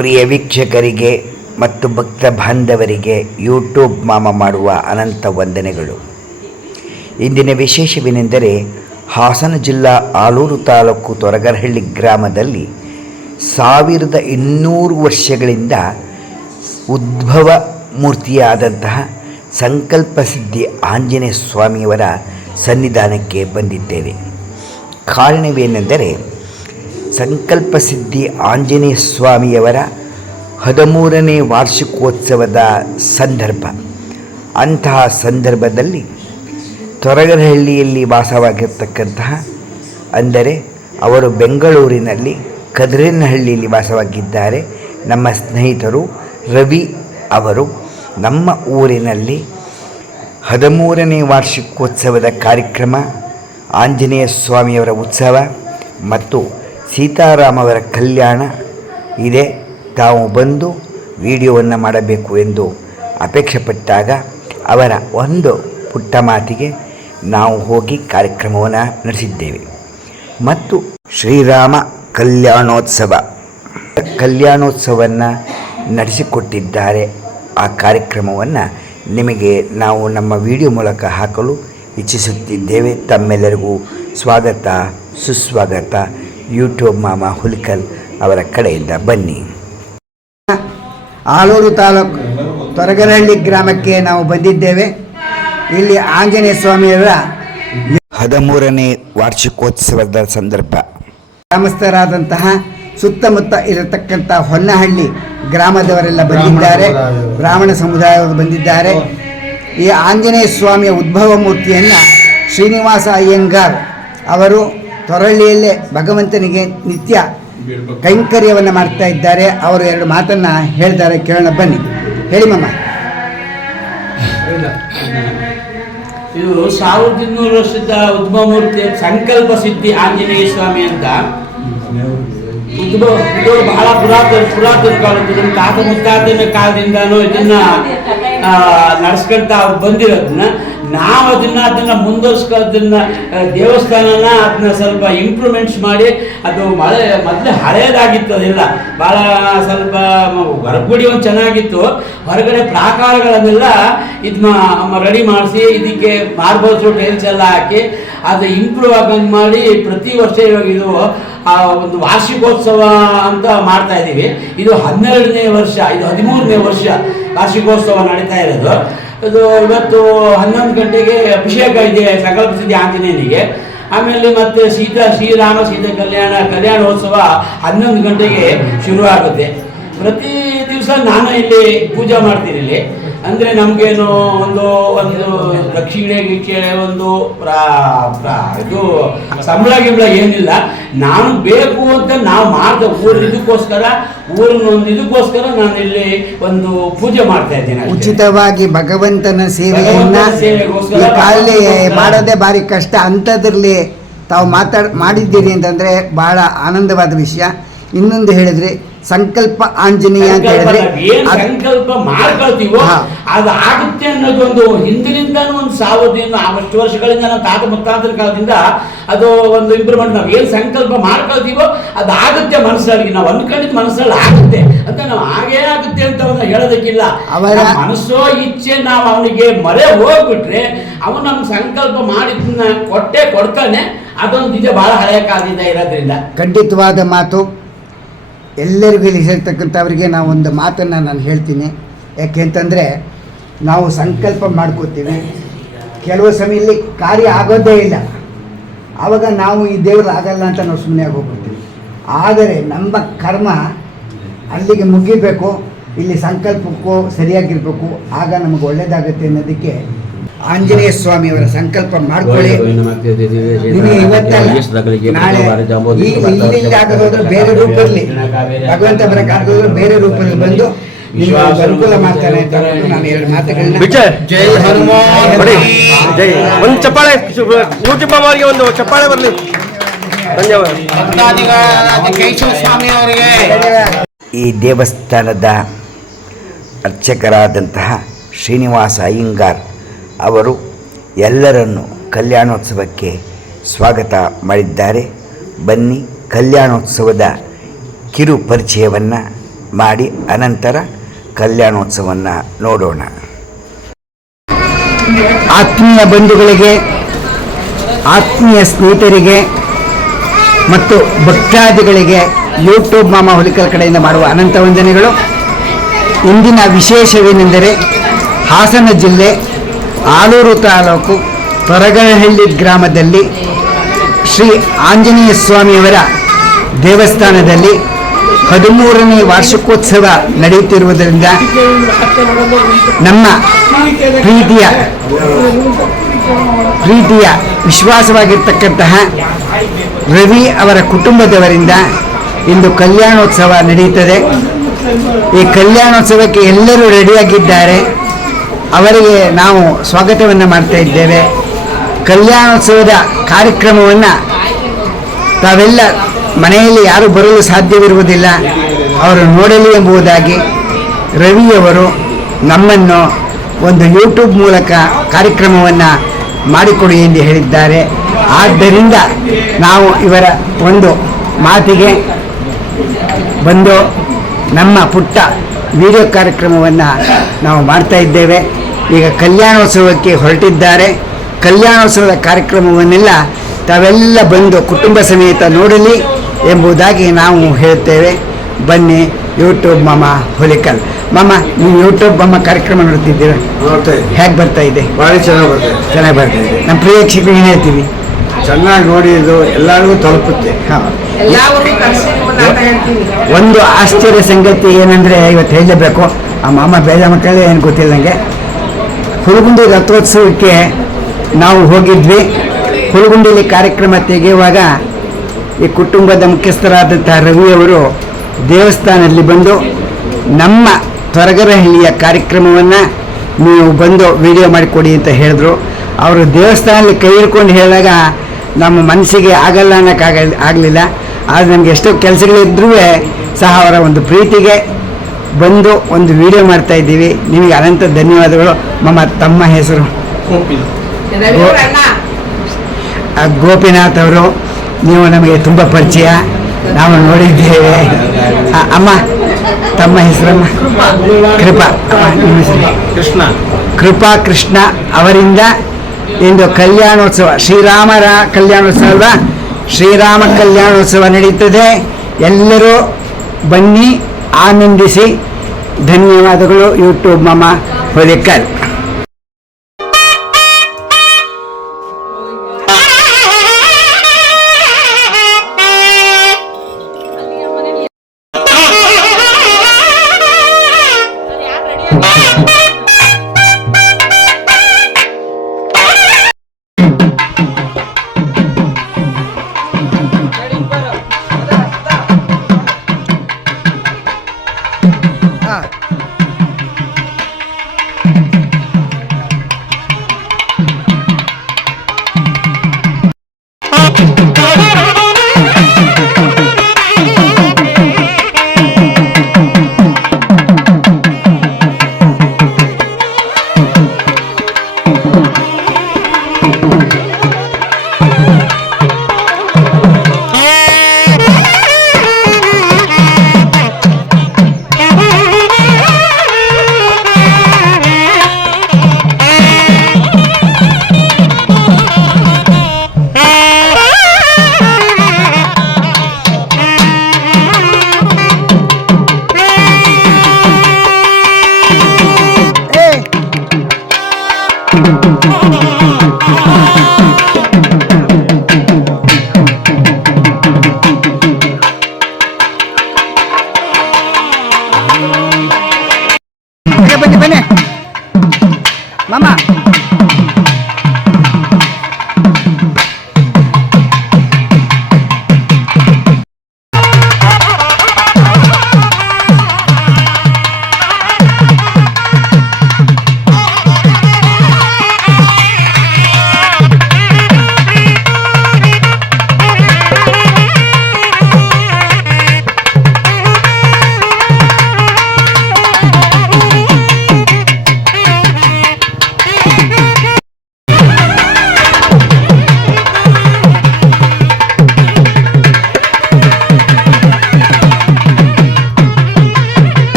ಪ್ರಿಯ ವೀಕ್ಷಕರಿಗೆ ಮತ್ತು ಭಕ್ತ ಬಾಂಧವರಿಗೆ ಯೂಟ್ಯೂಬ್ ಮಾಮ ಮಾಡುವ ಅನಂತ ವಂದನೆಗಳು. ಇಂದಿನ ವಿಶೇಷವೇನೆಂದರೆ ಹಾಸನ ಜಿಲ್ಲಾ ಆಲೂರು ತಾಲೂಕು ತೊರಗರಹಳ್ಳಿ ಗ್ರಾಮದಲ್ಲಿ 1200 ವರ್ಷಗಳಿಂದ ಉದ್ಭವ ಮೂರ್ತಿಯಾದಂತಹ ಸಂಕಲ್ಪ ಸಿದ್ಧಿ ಆಂಜನೇಯ ಸ್ವಾಮಿಯವರ ಸನ್ನಿಧಾನಕ್ಕೆ ಬಂದಿದ್ದೇವೆ. ಕಾರಣವೇನೆಂದರೆ ಸಂಕಲ್ಪ ಸಿದ್ಧಿ ಆಂಜನೇಯ ಸ್ವಾಮಿಯವರ 13ನೇ ವಾರ್ಷಿಕೋತ್ಸವದ ಸಂದರ್ಭ. ಅಂತಹ ಸಂದರ್ಭದಲ್ಲಿ ತೊರಗರಹಳ್ಳಿಯಲ್ಲಿ ವಾಸವಾಗಿರ್ತಕ್ಕಂತಹ, ಅಂದರೆ ಅವರು ಬೆಂಗಳೂರಿನಲ್ಲಿ ಕದ್ರೇನಹಳ್ಳಿಯಲ್ಲಿ ವಾಸವಾಗಿದ್ದಾರೆ, ನಮ್ಮ ಸ್ನೇಹಿತರು ರವಿ ಅವರು ನಮ್ಮ ಊರಿನಲ್ಲಿ 13ನೇ ವಾರ್ಷಿಕೋತ್ಸವದ ಕಾರ್ಯಕ್ರಮ, ಆಂಜನೇಯ ಸ್ವಾಮಿಯವರ ಉತ್ಸವ ಮತ್ತು ಸೀತಾರಾಮವರ ಕಲ್ಯಾಣ ಇದೆ. ತಾವು ಬಂದು ವಿಡಿಯೋವನ್ನು ಮಾಡಬೇಕು ಎಂದು ಅಪೇಕ್ಷೆಪಟ್ಟಾಗ ಅವರ ಒಂದು ಪುಟ್ಟ ಮಾತಿಗೆ ನಾವು ಹೋಗಿ ಕಾರ್ಯಕ್ರಮವನ್ನು ನಡೆಸಿದ್ದೇವೆ. ಮತ್ತು ಶ್ರೀರಾಮ ಕಲ್ಯಾಣೋತ್ಸವವನ್ನು ನಡೆಸಿಕೊಟ್ಟಿದ್ದಾರೆ. ಆ ಕಾರ್ಯಕ್ರಮವನ್ನು ನಿಮಗೆ ನಾವು ನಮ್ಮ ವಿಡಿಯೋ ಮೂಲಕ ಹಾಕಲು ಇಚ್ಛಿಸುತ್ತಿದ್ದೇವೆ. ತಮ್ಮೆಲ್ಲರಿಗೂ ಸ್ವಾಗತ ಸುಸ್ವಾಗತ. ಯೂಟ್ಯೂಬ್ ಮಾಮ ಹುಲಿಕಲ್ ಅವರ ಕಡೆಯಿಂದ ಬನ್ನಿ. ಆಲೂರು ತಾಲೂಕು ತೊರಗರಹಳ್ಳಿ ಗ್ರಾಮಕ್ಕೆ ನಾವು ಬಂದಿದ್ದೇವೆ. ಇಲ್ಲಿ ಆಂಜನೇಯ ಸ್ವಾಮಿಯವರ 13ನೇ ವಾರ್ಷಿಕೋತ್ಸವದ ಸಂದರ್ಭ ಗ್ರಾಮಸ್ಥರಾದಂತಹ ಸುತ್ತಮುತ್ತ ಇರತಕ್ಕಂಥ ಹೊನ್ನಹಳ್ಳಿ ಗ್ರಾಮದವರೆಲ್ಲ ಬಂದಿದ್ದಾರೆ, ಬ್ರಾಹ್ಮಣ ಸಮುದಾಯವರು ಬಂದಿದ್ದಾರೆ. ಈ ಆಂಜನೇಯ ಸ್ವಾಮಿಯ ಉದ್ಭವ ಮೂರ್ತಿಯನ್ನು ಶ್ರೀನಿವಾಸ ಅಯ್ಯಂಗಾರ್ ಅವರು ತೊರಹಳ್ಳಿಯಲ್ಲೇ ಭಗವಂತನಿಗೆ ನಿತ್ಯ ಕೈಂಕರ್ಯವನ್ನು ಮಾಡ್ತಾ ಇದ್ದಾರೆ. ಅವರು 2 ಮಾತನ್ನು ಹೇಳ್ತಾರೆ, ಕೇಳೋಣ ಬನ್ನಿ. ಹೇಳಿ ಮಮ್ಮ. ಇದು 1200 ವರ್ಷದ ಉದ್ಭವ ಮೂರ್ತಿ ಸಂಕಲ್ಪ ಸಿದ್ಧಿ ಆಂಜನೇಯ ಸ್ವಾಮಿ ಅಂತ. ಇದು ಬಹಳ ಪುರಾತನ ಕಾಲದ್ದು, ನಮ್ಮ ತಾತ ಮುತ್ತಾತನ ಕಾಲದಿಂದಾನು ಇದನ್ನ ನಡೆಸ್ಕೊಂತ ಅವ್ರು ಬಂದಿರೋದನ್ನ ನಾವು ಅದನ್ನ ಮುಂದುವರ್ಸ್ಕೋದನ್ನ ದೇವಸ್ಥಾನನ ಅದನ್ನ ಸ್ವಲ್ಪ ಇಂಪ್ರೂವ್ಮೆಂಟ್ಸ್ ಮಾಡಿ, ಅದು ಮೊದಲೇ ಹಳೇದಾಗಿತ್ತು, ಅದೆಲ್ಲ ಭಾಳ ಸ್ವಲ್ಪ ಹೊರಗುಡಿ ಒಂದು ಚೆನ್ನಾಗಿತ್ತು, ಹೊರಗಡೆ ಪ್ರಾಕಾರಗಳನ್ನೆಲ್ಲ ರೆಡಿ ಮಾಡಿಸಿ ಇದಕ್ಕೆ ಮಾರ್ಬಲ್ಸ್ ಟೈಲ್ಸ್ ಎಲ್ಲ ಹಾಕಿ ಅದು ಇಂಪ್ರೂವ್ ಆಗಂಗೆ ಮಾಡಿ ಪ್ರತಿ ವರ್ಷ ಇವಾಗ ಇದು ಒಂದು ವಾರ್ಷಿಕೋತ್ಸವ ಅಂತ ಮಾಡ್ತಾ ಇದ್ದೀವಿ. ಇದು 12ನೇ ವರ್ಷ, ಇದು 13ನೇ ವರ್ಷ ವಾರ್ಷಿಕೋತ್ಸವ ನಡೀತಾ ಇರೋದು. ಇದು ಇವತ್ತು 11 ಗಂಟೆಗೆ ಅಭಿಷೇಕ ಇದೆ ಸಂಕಲ್ಪ ಸಿದ್ಧಿ ಆಂಜನೇಯನಿಗೆ. ಆಮೇಲೆ ಮತ್ತೆ ಶ್ರೀರಾಮ ಸೀತಾ ಕಲ್ಯಾಣೋತ್ಸವ 11 ಗಂಟೆಗೆ ಶುರುವಾಗುತ್ತೆ. ಪ್ರತಿ ದಿವಸ ನಾನು ಇಲ್ಲಿ ಪೂಜೆ ಮಾಡ್ತೀನಿ. ಇಲ್ಲಿ ಅಂದರೆ ನಮಗೇನು ಒಂದು ದಕ್ಷಿಣೆ ಒಂದು ಇದು ಸಂಬಳ ಏನಿಲ್ಲ. ನಾನು ಬೇಕು ಅಂತ ನಾವು ಮಾಡಿದ ಊರಿನ ಒಂದು ಇದಕ್ಕೋಸ್ಕರ ನಾನು ಇಲ್ಲಿ ಒಂದು ಪೂಜೆ ಮಾಡ್ತಾ ಇದ್ದೀನಿ. ಉಚಿತವಾಗಿ ಭಗವಂತನ ಸೇವೆಯನ್ನು ಮಾಡೋದೇ ಭಾರಿ ಕಷ್ಟ. ಅಂಥದ್ರಲ್ಲಿ ತಾವು ಮಾಡಿದ್ದೀರಿ ಅಂತಂದರೆ ಬಹಳ ಆನಂದವಾದ ವಿಷಯ. ಇನ್ನೊಂದು ಹೇಳಿದ್ರೆ ಸಂಕಲ್ಪ ಆಂಜನೇಯ ಅಂತ ಹೇಳಿದ್ರೆ ಸಂಕಲ್ಪ ಮಾಡ್ಕೊಳ್ತೀವೋ ಅದು ಆಗುತ್ತೆ ಅನ್ನೋದೊಂದು ಹಿಂದಿನಿಂದಾನು ಒಂದು 1000 ವರ್ಷಗಳಿಂದ ನಾವು ತಾತ ಮುತ್ತಾಂತರ ಕಾಲದಿಂದ ಅದು ಒಂದು ಇಂಪ್ರೂವ್ಮೆಂಟ್. ನಾವು ಏನು ಸಂಕಲ್ಪ ಮಾಡ್ಕೊಳ್ತೀವೋ ಅದು ಆಗುತ್ತೆ ಮನಸ್ಸಲ್ಲಿ. ನಾವು ಅಂದ್ಕೊಂಡಿದ್ದು ಮನಸ್ಸಲ್ಲಿ ಆಗುತ್ತೆ ಅಂತ, ನಾವು ಹಾಗೇ ಆಗುತ್ತೆ ಅಂತ ಹೇಳೋದಕ್ಕಿಲ್ಲ. ಅವರ ಮನಸ್ಸೋ ಇಚ್ಛೆ ನಾವು ಅವನಿಗೆ ಮರೆ ಹೋಗ್ಬಿಟ್ರೆ ಅವನು ನಮ್ಮ ಸಂಕಲ್ಪ ಮಾಡಿದ್ದನ್ನ ಕೊಡ್ತಾನೆ. ಅದೊಂದು ನಿಜ, ಬಹಳ ಹಳೆಯ ಕಾಲದಿಂದ ಇರೋದ್ರಿಂದ ಖಂಡಿತವಾದ ಮಾತು. ಎಲ್ಲರಿಗೂ ಇಲ್ಲಿ ಸೇರ್ತಕ್ಕಂಥವ್ರಿಗೆ ನಾವು ಒಂದು ಮಾತನ್ನು ನಾನು ಹೇಳ್ತೀನಿ. ಯಾಕೆಂತಂದರೆ ನಾವು ಸಂಕಲ್ಪ ಮಾಡ್ಕೋತೀವಿ, ಕೆಲವು ಸಮಯದಲ್ಲಿ ಕಾರ್ಯ ಆಗೋದೇ ಇಲ್ಲ. ಆವಾಗ ನಾವು ಈ ದೇವರು ಆಗಲ್ಲ ಅಂತ ನಾವು ಸುಮ್ಮನೆ ಹೋಗ್ಬಿಡ್ತೀವಿ. ಆದರೆ ನಮ್ಮ ಕರ್ಮ ಅಲ್ಲಿಗೆ ಮುಗಿಬೇಕು, ಇಲ್ಲಿ ಸಂಕಲ್ಪಕ್ಕೂ ಸರಿಯಾಗಿರ್ಬೇಕು, ಆಗ ನಮಗೆ ಒಳ್ಳೇದಾಗುತ್ತೆ ಅನ್ನೋದಕ್ಕೆ ಆಂಜನೇಯ ಸ್ವಾಮಿಯವರ ಸಂಕಲ್ಪ ಮಾಡ್ಕೊಳ್ಳಿ. ನಿಮಗೆ ಇವತ್ತಲ್ಲ ನಾಳೆ ಇಲ್ಲಿಂದ ಆಗೋದ್ರೆ ಬೇರೆ ರೂಪದಲ್ಲಿ ಭಗವಂತ ಬರಕ್ಕಾಗೋದ್ರೆ ಬೇರೆ ರೂಪದಲ್ಲಿ ಬಂದು ನೀವು ಅನುಕೂಲ ಮಾಡ್ತಾನೆ ಅಂತ ನಾನು 2 ಮಾತುಗಳನ್ನ. ಜೈ ಹನುಮಾನ್. ಒಂದು ಚಪ್ಪಾಳೆ ಯೂಟ್ಯೂಬ್ ಅವರಿಗೆ ಒಂದು ಚಪ್ಪಾಳೆ ಬರಲಿ. ಧನ್ಯವಾದ ಕೇಶವ ಸ್ವಾಮಿ ಅವರಿಗೆ. ಈ ದೇವಸ್ಥಾನದ ಅರ್ಚಕರಾದಂತಹ ಶ್ರೀನಿವಾಸ ಅಯ್ಯಂಗಾರ್ ಅವರು ಎಲ್ಲರನ್ನು ಕಲ್ಯಾಣೋತ್ಸವಕ್ಕೆ ಸ್ವಾಗತ ಮಾಡಿದ್ದಾರೆ. ಬನ್ನಿ, ಕಲ್ಯಾಣೋತ್ಸವದ ಕಿರು ಪರಿಚಯವನ್ನು ಮಾಡಿ ಅನಂತರ ಕಲ್ಯಾಣೋತ್ಸವವನ್ನು ನೋಡೋಣ. ಆತ್ಮೀಯ ಬಂಧುಗಳಿಗೆ, ಆತ್ಮೀಯ ಸ್ನೇಹಿತರಿಗೆ ಮತ್ತು ಭಕ್ತಾದಿಗಳಿಗೆ ಯೂಟ್ಯೂಬ್ ಮಾಮ ಹುಲಿಕಲ್ ಕಡೆಯಿಂದ ಮಾಡುವ ಅನಂತ ವಂದನೆಗಳು. ಇಂದಿನ ವಿಶೇಷವೇನೆಂದರೆ ಹಾಸನ ಜಿಲ್ಲೆ ಆಲೂರು ತಾಲೂಕು ತೊರಗನಹಳ್ಳಿ ಗ್ರಾಮದಲ್ಲಿ ಶ್ರೀ ಆಂಜನೇಯ ಸ್ವಾಮಿಯವರ ದೇವಸ್ಥಾನದಲ್ಲಿ 13ನೇ ವಾರ್ಷಿಕೋತ್ಸವ ನಡೆಯುತ್ತಿರುವುದರಿಂದ ನಮ್ಮ ಪ್ರೀತಿಯ ವಿಶ್ವಾಸವಾಗಿರ್ತಕ್ಕಂತಹ ರವಿ ಅವರ ಕುಟುಂಬದವರಿಂದ ಇಂದು ಕಲ್ಯಾಣೋತ್ಸವ ನಡೆಯುತ್ತದೆ. ಈ ಕಲ್ಯಾಣೋತ್ಸವಕ್ಕೆ ಎಲ್ಲರೂ ರೆಡಿಯಾಗಿದ್ದಾರೆ. ಅವರಿಗೆ ನಾವು ಸ್ವಾಗತವನ್ನು ಮಾಡ್ತಾ ಇದ್ದೇವೆ. ಕಲ್ಯಾಣೋತ್ಸವದ ಕಾರ್ಯಕ್ರಮವನ್ನು ತಾವೆಲ್ಲ ಮನೆಯಲ್ಲಿ ಯಾರು ಬರಲು ಸಾಧ್ಯವಿರುವುದಿಲ್ಲ, ಅವರು ನೋಡಲಿ ಎಂಬುದಾಗಿ ರವಿಯವರು ನಮ್ಮನ್ನು ಒಂದು ಯೂಟ್ಯೂಬ್ ಮೂಲಕ ಕಾರ್ಯಕ್ರಮವನ್ನು ಮಾಡಿಕೊಡಿ ಎಂದು ಹೇಳಿದ್ದಾರೆ. ಆದ್ದರಿಂದ ನಾವು ಇವರ ಒಂದು ಮಾತಿಗೆ ಬಂದು ನಮ್ಮ ಪುಟ್ಟ ವಿಡಿಯೋ ಕಾರ್ಯಕ್ರಮವನ್ನು ನಾವು ಮಾಡ್ತಾ ಇದ್ದೇವೆ. ಈಗ ಕಲ್ಯಾಣೋತ್ಸವಕ್ಕೆ ಹೊರಟಿದ್ದಾರೆ. ಕಲ್ಯಾಣೋತ್ಸವದ ಕಾರ್ಯಕ್ರಮವನ್ನೆಲ್ಲ ತಾವೆಲ್ಲ ಬಂದು ಕುಟುಂಬ ಸಮೇತ ನೋಡಲಿ ಎಂಬುದಾಗಿ ನಾವು ಹೇಳ್ತೇವೆ. ಬನ್ನಿ, ಯೂಟ್ಯೂಬ್ ಮಾಮ ಹುಲಿಕಲ್. ಮಾಮ, ನೀವು ಯೂಟ್ಯೂಬ್ ಮಾಮ ಕಾರ್ಯಕ್ರಮ ನೋಡ್ತಿದ್ದೀರ? ಹೇಗೆ ಬರ್ತಾ ಇದೆ? ಭಾಳ ಚೆನ್ನಾಗಿ ಬರ್ತಾ ಇದೆ. ನಮ್ಮ ಪ್ರೇಕ್ಷಕರಿಗೆ ಏನು ಹೇಳ್ತೀವಿ? ಚೆನ್ನಾಗಿ ನೋಡಿ, ಇದು ಎಲ್ಲರಿಗೂ ತಲುಪುತ್ತೆ. ಒಂದು ಆಶ್ಚರ್ಯ ಸಂಗತಿ ಏನಂದರೆ, ಇವತ್ತು ಹೇಳಲೇಬೇಕು, ಆ ಮಾಮ ಬೇಜ ಮಕ್ಕಳೇ ಏನು ಗೊತ್ತಿಲ್ಲ ನನಗೆ. ಹುಲಗುಂಡಿ ರಥೋತ್ಸವಕ್ಕೆ ನಾವು ಹೋಗಿದ್ವಿ. ಹುಲಗುಂಡಿಯಲ್ಲಿ ಕಾರ್ಯಕ್ರಮ ತೆಗೆಯುವಾಗ ಈ ಕುಟುಂಬದ ಮುಖ್ಯಸ್ಥರಾದಂಥ ರವಿಯವರು ದೇವಸ್ಥಾನದಲ್ಲಿ ಬಂದು ನಮ್ಮ ತೊರಗನಹಳ್ಳಿಯ ಕಾರ್ಯಕ್ರಮವನ್ನು ನೀವು ಬಂದು ವಿಡಿಯೋ ಮಾಡಿಕೊಡಿ ಅಂತ ಹೇಳಿದ್ರು. ಅವರು ದೇವಸ್ಥಾನದಲ್ಲಿ ಕೈ ಹಿಡ್ಕೊಂಡು ಹೇಳಿದಾಗ ನಮ್ಮ ಮನಸ್ಸಿಗೆ ಆಗಲ್ಲ ಆಗಲಿಲ್ಲ. ಆದರೆ ನಮಗೆ ಎಷ್ಟೋ ಕೆಲಸಗಳಿದ್ರೂ ಸಹ ಅವರ ಒಂದು ಪ್ರೀತಿಗೆ ಬಂದು ಒಂದು ವಿಡಿಯೋ ಮಾಡ್ತಾ ಇದ್ದೀವಿ. ನಿಮಗೆ ಅನಂತ ಧನ್ಯವಾದಗಳು. ತಮ್ಮ ಹೆಸರು? ಗೋಪಿನಾಥ್ ಅವರು. ನೀವು ನಮಗೆ ತುಂಬ ಪರಿಚಯ, ನಾವು ನೋಡಿದ್ದೇವೆ. ಅಮ್ಮ, ತಮ್ಮ ಹೆಸರಮ್ಮ? ಕೃಪಾ. ನಿಮ್ಮ ಹೆಸರು? ಕೃಪಾ ಕೃಷ್ಣ ಅವರಿಂದ ಇಂದು ಕಲ್ಯಾಣೋತ್ಸವ, ಶ್ರೀರಾಮರ ಕಲ್ಯಾಣೋತ್ಸವ, ಶ್ರೀರಾಮ ಕಲ್ಯಾಣೋತ್ಸವ ನಡೀತದೆ. ಎಲ್ಲರೂ ಬನ್ನಿ, ಆನಂದಿಸಿ. ಧನ್ಯವಾದಗಳು. ಯೂಟ್ಯೂಬ್ ಮಾಮ ಹುಲಿಕಲ್. ಬನ್ನಿ ಮಾಮ.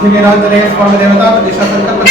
पृथ्वीराजने स्वामदेवता दिशा संकल्प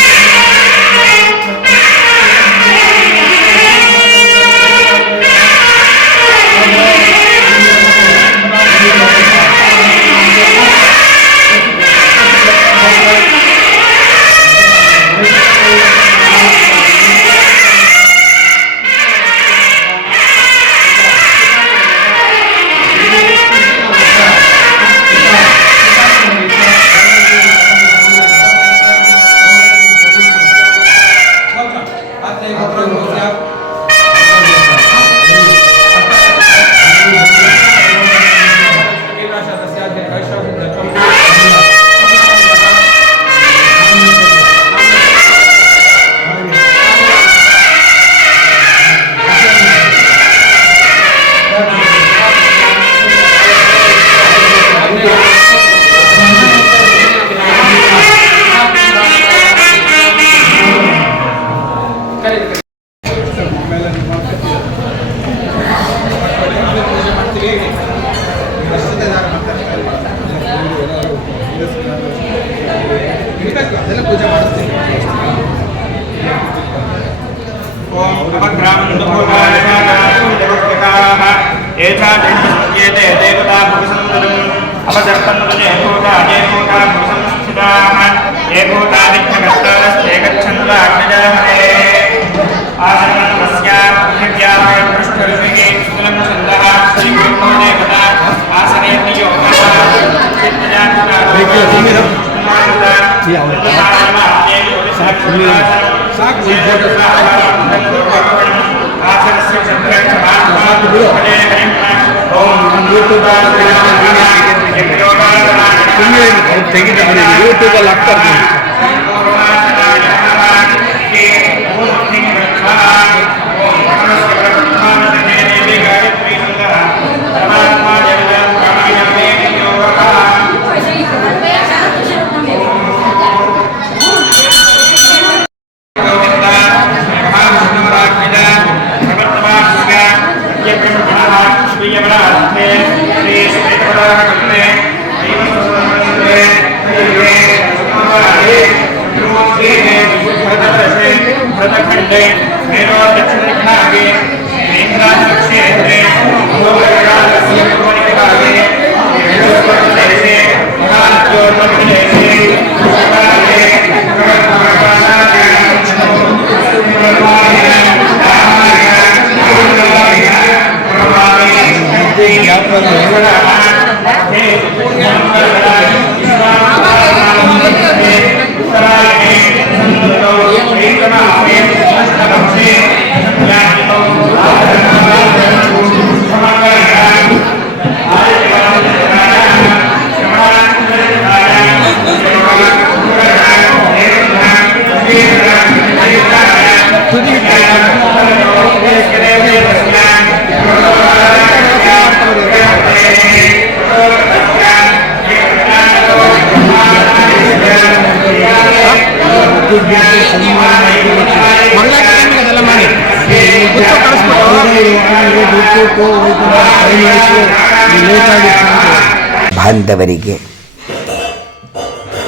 ಬಾಂಧವರಿಗೆ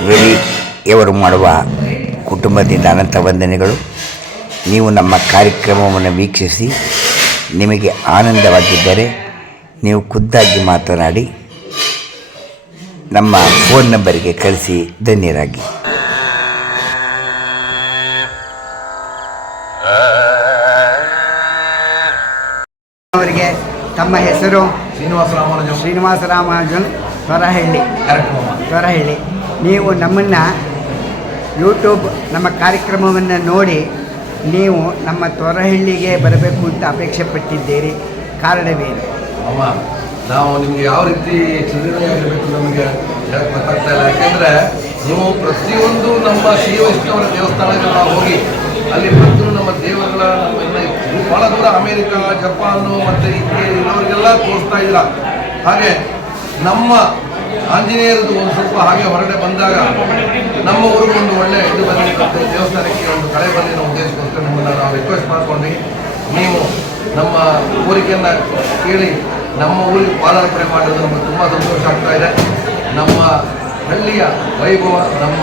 ರವಿಯವರು ಮಾಡುವ ಕುಟುಂಬದಿಂದ ಅನಂತ ವಂದನೆಗಳು. ನೀವು ನಮ್ಮ ಕಾರ್ಯಕ್ರಮವನ್ನು ವೀಕ್ಷಿಸಿ ನಿಮಗೆ ಆನಂದವಾಗಿದ್ದರೆ ನೀವು ಖುದ್ದಾಗಿ ಮಾತನಾಡಿ ನಮ್ಮ ಫೋನ್ ನಂಬರಿಗೆ ಕಳಿಸಿ. ಧನ್ಯರಾಗಿ. ಅವರಿಗೆ ತಮ್ಮ ಹೆಸರು ಶ್ರೀನಿವಾಸ ರಾಮಾನುಜನ್ ತೊರಹಳ್ಳಿ. ನೀವು ನಮ್ಮನ್ನು ಯೂಟ್ಯೂಬ್ ನಮ್ಮ ಕಾರ್ಯಕ್ರಮವನ್ನು ನೋಡಿ ನೀವು ನಮ್ಮ ತೊರಹಳ್ಳಿಗೆ ಬರಬೇಕು ಅಂತ ಅಪೇಕ್ಷೆ ಪಟ್ಟಿದ್ದೀರಿ. ಕಾರಣವೇನು? ನಾವು ನಿಮಗೆ ಯಾವ ರೀತಿ ಚಿಂತನೆಯಾಗಿರಬೇಕು ನಮಗೆ ಹೇಳಕ್ಕೆ ಗೊತ್ತಾಗ್ತಾ ಇಲ್ಲ. ಯಾಕೆಂದರೆ ನೀವು ಪ್ರತಿಯೊಂದು ನಮ್ಮ ಶ್ರೀ ವೈಷ್ಣವರ ದೇವಸ್ಥಾನಕ್ಕೆ ನಾವು ಹೋಗಿ ಅಲ್ಲಿ ಪ್ರತಿಯೊಂದು ನಮ್ಮ ದೇವರುಗಳ ನಮ್ಮ ಭಾಳ ದೂರ ಅಮೇರಿಕಾ, ಜಪಾನು ಮತ್ತು ಇರೋರಿಗೆಲ್ಲ ತೋರಿಸ್ತಾ ಇದ್ದೀರ. ಹಾಗೆ ನಮ್ಮ ಆಂಜನೇಯರದ್ದು ಒಂದು ಸ್ವಲ್ಪ ಹಾಗೆ ಹೊರಗಡೆ ಬಂದಾಗ ನಮ್ಮ ಊರಿಗೆ ಒಂದು ಒಳ್ಳೆ ಇದು ಬರಲಿ ದೇವಸ್ಥಾನಕ್ಕೆ ಒಂದು ಕಳೆ ಬರಲಿ ಅನ್ನೋ ಉದ್ದೇಶಕ್ಕೋಸ್ಕರ ನಿಮ್ಮನ್ನು ನಾವು ರಿಕ್ವೆಸ್ಟ್ ಮಾಡ್ಕೊಂಡ್ವಿ. ನೀವು ನಮ್ಮ ಕೋರಿಕೆಯನ್ನು ಕೇಳಿ ನಮ್ಮ ಊರಿಗೆ ಪಾದಾರ್ಪಣೆ ಮಾಡೋದು ನಮಗೆ ತುಂಬ ಸಂತೋಷ ಆಗ್ತಾ ಇದೆ. ನಮ್ಮ ಹಳ್ಳಿಯ ವೈಭವ, ನಮ್ಮ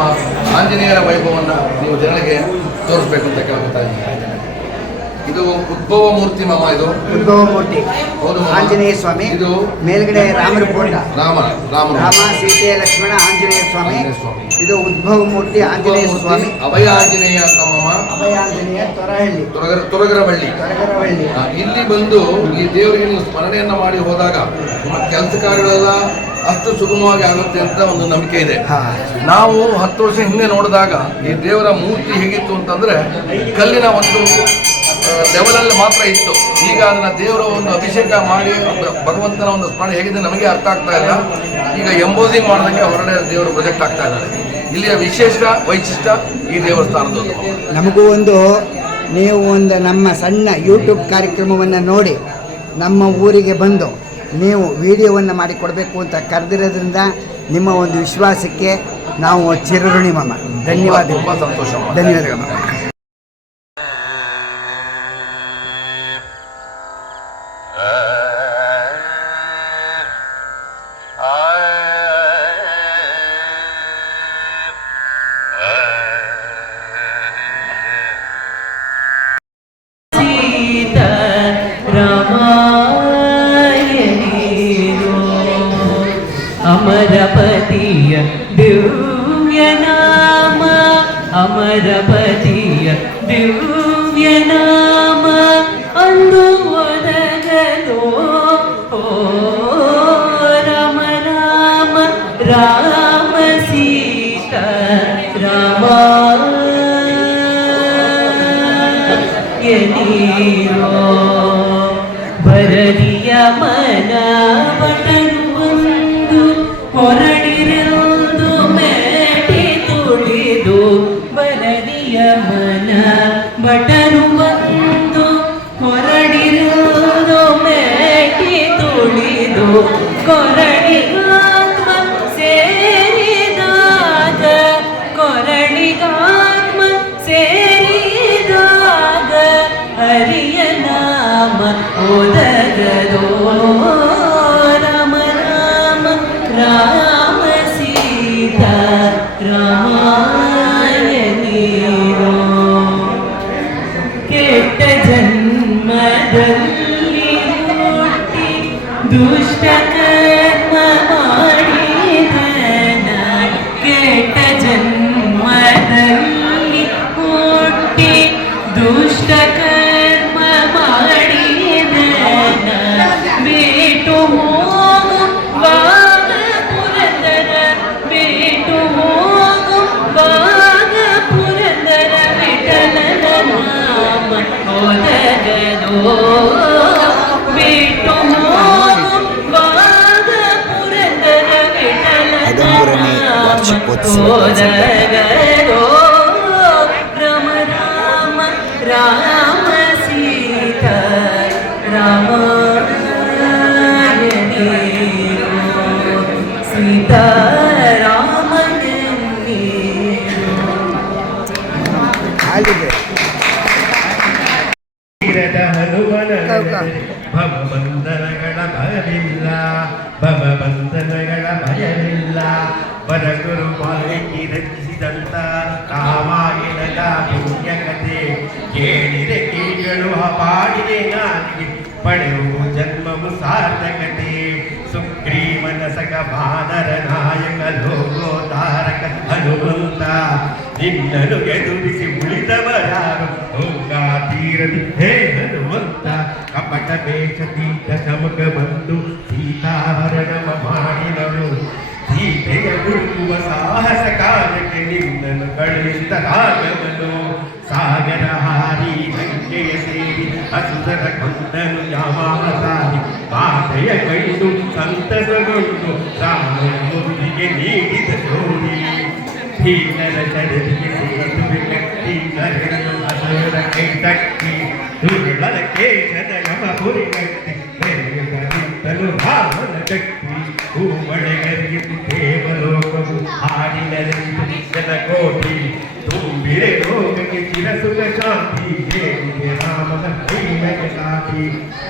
ಆಂಜನೇಯರ ವೈಭವವನ್ನು ನೀವು ಜನರಿಗೆ ತೋರಿಸ್ಬೇಕು ಅಂತ ಕೇಳ್ಕೊತಾ ಇದ್ದೀನಿ. ಇದು ಉದ್ಭವ ಮೂರ್ತಿ ಮಾಮ, ಇದು ಉದ್ಭವ ಮೂರ್ತಿ ಹೌದು ಮಾಮ. ಆಂಜನೇಯ ಸ್ವಾಮಿ. ಇದು ಮೇಲ್ಗಡೆ ರಾಮರ ಫೋಟ, ರಾಮ ಸೀತೆ ಲಕ್ಷ್ಮಣ ಆಂಜನೇಯ ಸ್ವಾಮಿ. ಆಂಜನೇಯ ಸ್ವಾಮಿ. ಇದು ಉದ್ಭವ ಮೂರ್ತಿ ಆಂಜನೇಯ ಸ್ವಾಮಿ. ಅಭಯ ಆಂಜನೇಯ ಅಂತ ಮಾಮ, ಅಭಯ ಆಂಜನೇಯ ತೊರಹಳ್ಳಿ, ತೊರಗರವಳ್ಳಿ. ಇಲ್ಲಿ ಬಂದು ಈ ದೇವರಿಗೆ ನೀವು ಸ್ಮರಣೆಯನ್ನ ಮಾಡಿ ಹೋದಾಗ ನಿಮ್ಮ ಕೆಲಸ ಕಾರ್ಯಗಳೆಲ್ಲ ಅಷ್ಟು ಸುಗಮವಾಗಿ ಆಗುತ್ತೆ ಅಂತ ಒಂದು ನಂಬಿಕೆ ಇದೆ. ನಾವು 10 ವರ್ಷ ಹಿಂದೆ ನೋಡಿದಾಗ ಈ ದೇವರ ಮೂರ್ತಿ ಹೇಗಿತ್ತು ಅಂತಂದ್ರೆ ಕಲ್ಲಿನ ಒಂದು ಲೆವೆಲಲ್ಲಿ ಮಾತ್ರ ಇತ್ತು. ಈಗ ಅದನ್ನ ದೇವರ ಒಂದು ಅಭಿಷೇಕ ಮಾಡಿ ಭಗವಂತನ ಒಂದು ಸ್ಮರಣೆ ಹೇಗಿದೆ ನಮಗೆ ಅರ್ಥ ಆಗ್ತಾ ಇಲ್ಲ. ಈಗ ಎಂಬೋಸಿಂಗ್ ಮಾಡೋದಕ್ಕೆ ಹೊರಗಡೆ ದೇವರು ಪ್ರೊಜೆಕ್ಟ್ ಆಗ್ತಾ ಇದ್ದಾರೆ. ಇಲ್ಲಿಯ ವಿಶೇಷ ವೈಶಿಷ್ಟ್ಯ ಈ ದೇವಸ್ಥಾನದ. ನಮಗೂ ನೀವು ನಮ್ಮ ಸಣ್ಣ ಯೂಟ್ಯೂಬ್ ಕಾರ್ಯಕ್ರಮವನ್ನು ನೋಡಿ ನಮ್ಮ ಊರಿಗೆ ಬಂದು ನೀವು ವಿಡಿಯೋವನ್ನು ಮಾಡಿ ಕೊಡಬೇಕು ಅಂತ ಕರೆದಿರೋದ್ರಿಂದ ನಿಮ್ಮ ಒಂದು ವಿಶ್ವಾಸಕ್ಕೆ ನಾವು ಚಿರಋಣಿ ಮಾಮ. ಧನ್ಯವಾದ. ತುಂಬ ಸಂತೋಷ. ಧನ್ಯವಾದಗಳು ಮಾಮ. ಅಮರಪತಿಯ ದಿವ್ಯ ನಾಮ, ಅಮರಪತಿಯ ದಿವ್ಯ ನಾಮ ಅಂದು ಒದಗಲೋ. ಓ ರಾಮ ರಾಮ ರಾಮ ಸೀತಾ ರಾಮ ಎನೀರೋ ಬರದಿಯ ಮನ ಬಟರುವಂದು ಹೊರಡಿರೆಂದು ಮೇಟಿ ತುಳಿದು, ಬರದಿಯ ಮನ ಬಟರುವಂದು ಹೊರಡಿರೆಂದು ಮೇಟಿ ತುಳಿದು, ಕೊರಳಿಗಾತ್ಮ ಸೇರಿದಾಗ, ಕೊರಳಿಗಾತ್ಮ ಸೇರಿದಾಗ ಹರಿಯ ನಾಮ ಓದಗದೋ. ರಾಮ ರಾಮ ರಾಮ ಸೀತಾ ರಾಮಾಯಣೀರೋ. ಕೆಟ್ಟ ಜನ್ಮದಲ್ಲಿ ಹುಟ್ಟಿ ದುಷ್ಟ ಕರ್ಮ ಮಾಡಿದನ, ಕೆಟ್ಟ ಜನ್ಮದಲ್ಲಿ ಹುಟ್ಟಿ ದುಷ್ಟ ಕರ್ಮ ಮಾಡಿದನ, ಬೇಟು ಹೋಗು ಬಾಗ ಪುರಂದರ, ಬೇಟು ಹೋಗು ಬಾಗ ಪುರಂದರ, ವಿಠಲನ ನಾಮ ಓದಗದೋ. ಬೇಟು ಹೋಗು ಬಾಗ ಪುರಂದರ, ವಿಠಲನ ನಾಮ ಓದಗದೋ. ರಾಮ ರಾಮ ರಾಮ ಸೀತಾ ರಾಮ ಸೀತಾ ರಾಮ ಭವಬಂಧನಗಳ ಭಯವಿಲ್ಲ, ಭವಬಂಧನಗಳ ಭಯವಿಲ್ಲ. ಬರಗುರು ವಾಲ್ಮೀಕಿ ರಚಿಸಿದಂತ ರಾಮಾಯಣದ ಪುಣ್ಯ ಕಥೆ ಕೇಳಿದೆ ಕಿವಿಗಳು ಪಾಡಿದೆ ನಾಲಿಗೆ, ಪಡೆಯುವ ಜನ್ಮವು ಸಾರ್ಥಕತೆ. ಸುಗ್ರೀವನ ಸಖ ಬಾನರ ನಾಯಕ ಲೋಕೋದ್ಧಾರಕ ಹನುಮಂತ, ನಿನ್ನನು ಎದುರಿಸಿ ಉಳಿದವರಾರು ಗಂಗಾ ತೀರದಿ ಹೇ ಹನುಮಂತ. ಕಪಟ ವೇಷತೀತ ಸಮುಖ ಬಂದು ಸೀತಾಹರಣವ ಮಾಡಿದನು, ಸೀತೆಯ ಹುಡುಕುವ ಸಾಹಸ ಕಾರ್ಯಕ್ಕೆ ನಿನ್ನನ್ನು ಕಳುಹಿಸಿದರಾಗವನು. ಸಾಗರ ಹಾರಿ ಲಂಕೆಯ ಸೇರಿ ಅಸುರರ ಕೊಂದನು ಯಾಮಾಸಾರಿ, ಮಾತೆಯ ಕೈದು ಸಂತಸಗೊಂಡು ರಾಮನಿಗೆ ನೀಡಿದ ಜೋಡಿ. ಭೀಮನ ಚಡದಿಗೆ ಸೇತುವೆ ಕಟ್ಟಿ ಕರೆದು ಅಸುರ ಕೈ ತಟ್ಟಿ, ದುರುಳನ ಕೇಶದ ಯಮಪುರಿ ಕಟ್ಟಿ ಬೆರೆಯುತ್ತಲು ರಾಮನ ಕಟ್ಟಿ. ಹೂವಳೆಗರಿಯಿತು ದೇವಲೋಕವು ಹಾಡಿನರೆಂದು ಜನಕೋಟಿ, ತುಂಬಿರೆ ಲೋಕಕ್ಕೆ ಚಿರಸುಖ ಶಾಂತಿ. ರಾಮನ ಕೈಮಗೆ ಸಾಕಿ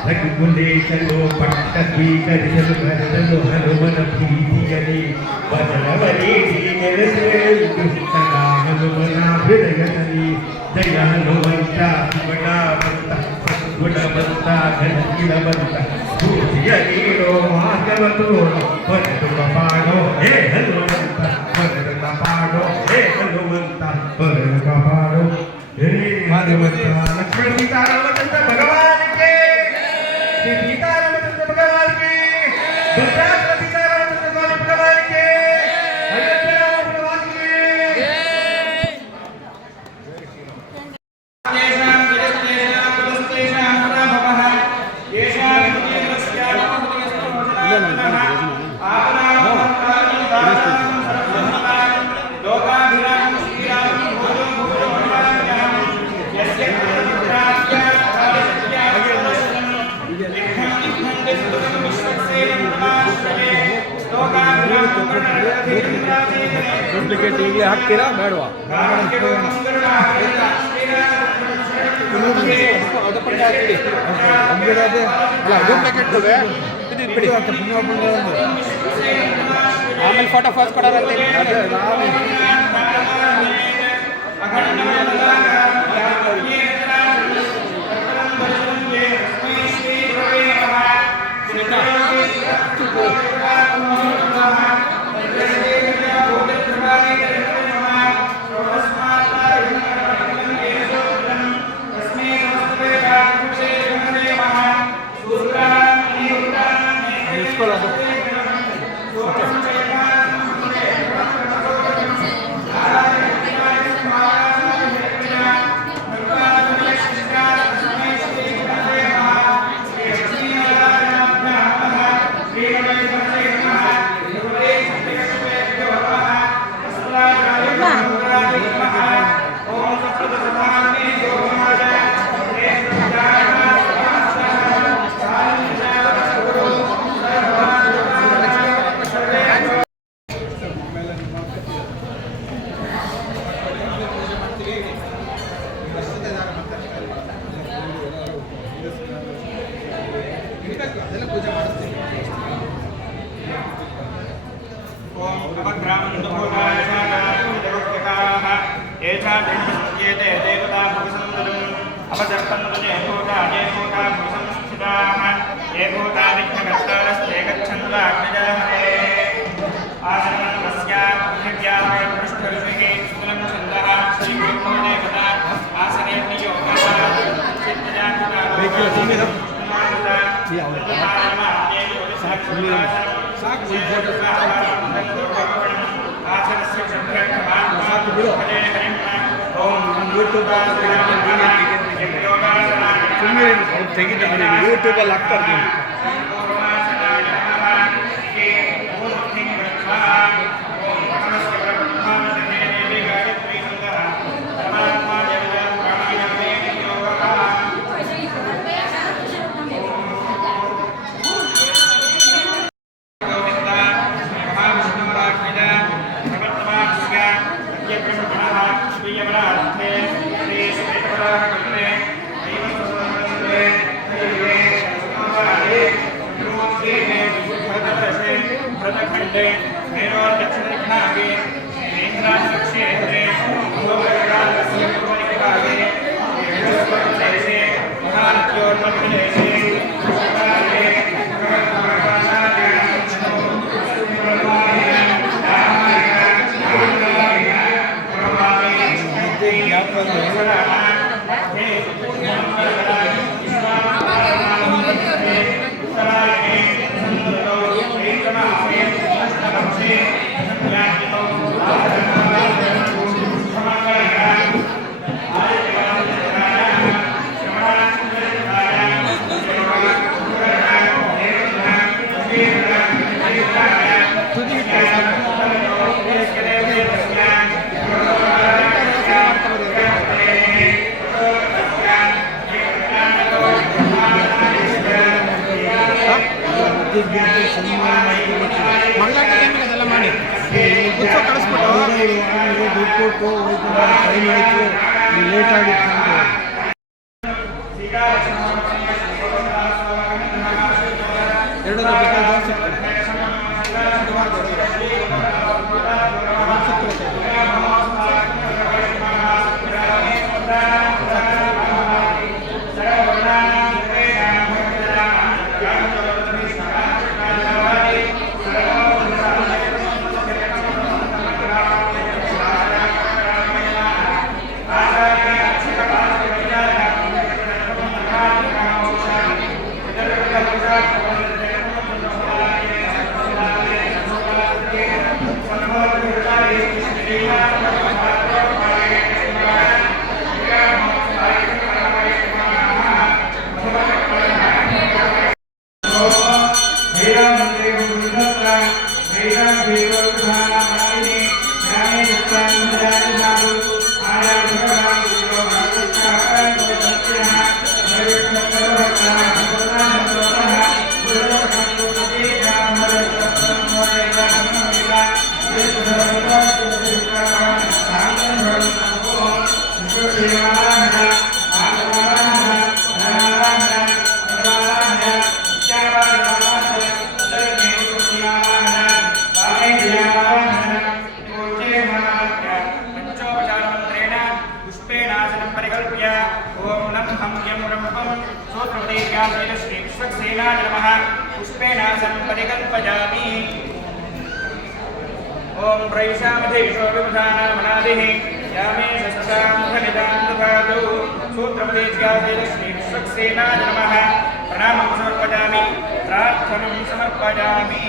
ರಘುಕುಲೇಶನು ಪಟ್ಟ ಸ್ವೀಕರಿಸಲು ಕರೆದನು ಹನುಮನ ಪ್ರೀತಿಯಲಿ ವಚನವರೀತಿ ನೆಲೆಸಲು ಹನುಮನ ಹೃದಯದಲ್ಲಿ ಜಯ ಹನುಮಂತ ಗುಣವಂತ ಗುಣವಂತ ಗಣಗಿಲವಂತ ಸೂಚಿಯ ನೀಡೋ ಮಾರ್ಗವ ತೋರು ಹೊರಟು ಕಾಪಾಡೋ ಹೇ ಹನುಮಂತ ಹೊರಟು ಕಾಪಾಡೋ ಹೇ ಹನುಮಂತ ಹೊರಟು ಕಾಪಾಡೋ ಹೇ ಹನುಮಂತ ಲಕ್ಷ್ಮಣ ಸೀತಾರಾಮಚಂದ್ರ ಭಗವಾನಿಗೆ ಶ್ರೀ ಸೀತಾರಾಮಚಂದ್ರ ಭಗವಾನಿಗೆ ಭದ್ರಾಚಲ ಸೀತಾರಾಮಚಂದ್ರ ಸ್ವಾಮಿ ಭಗವಾನಿಗೆ ಅಯೋಧ್ಯರಾಮ ಭಗವಾನಿಗೆ ಡೂಪ್ಲಿಕೇಟ್ ಈಗಲೇ ಹಾಕ್ತೀರಾ ಬೇಡವಾ? ಡೂಪ್ಲಿಕೇಟ್ ಬಿಡಿ, ಆಮೇಲೆ ಫೋಟೋ ಫಾಸ್ಟ್ ಕೊಡೋರಂತೆ. ಯೂಟ್ಯೂಬಲ್ಲಿ ಹಾಕ್ತಾರೆ. ಅದೆಲ್ಲ ಮಾಡಿ ಕಳಿಸ್ಬಿಟ್ಟು ಲೇಟ್ ಆಗಿತ್ತು. ओम प्रैषामधेश्वरविधानमनादिः यामे शशांखनिदान्तुघातौ सूत्रपदेज्ञासेलश्रीविश्वक्सेनाय नमः प्रणामं समर्पयामि प्रार्थनं समर्पयामि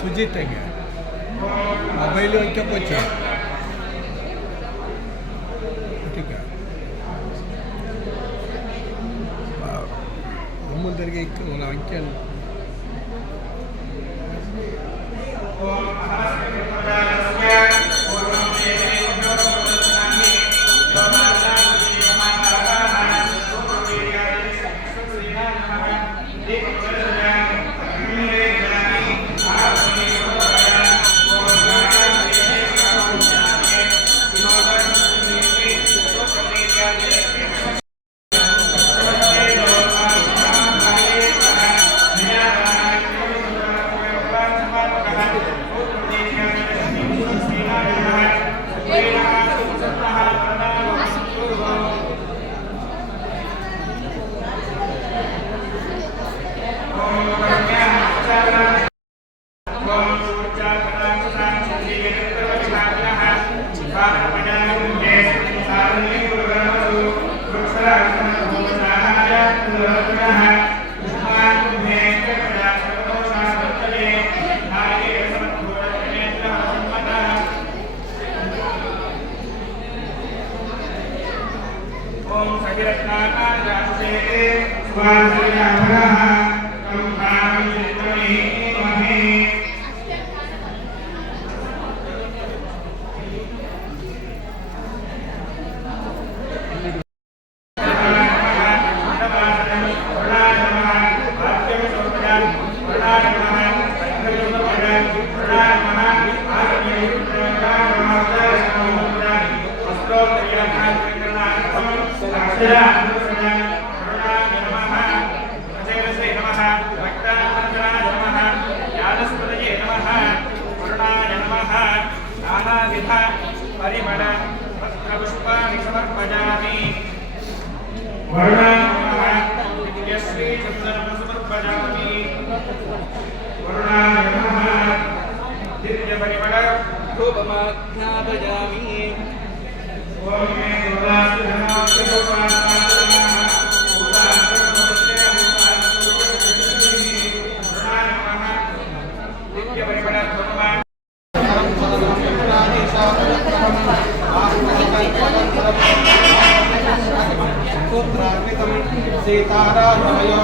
ಸುಜಿತ್ಗೆ ಮೊಬೈಲು ಇಟ್ಟಕ್ಕೋಚೆ ಮುಂದರಿಗೆ ಇಕ್ಕ ಅಂಕೆ ओम सीतारामयो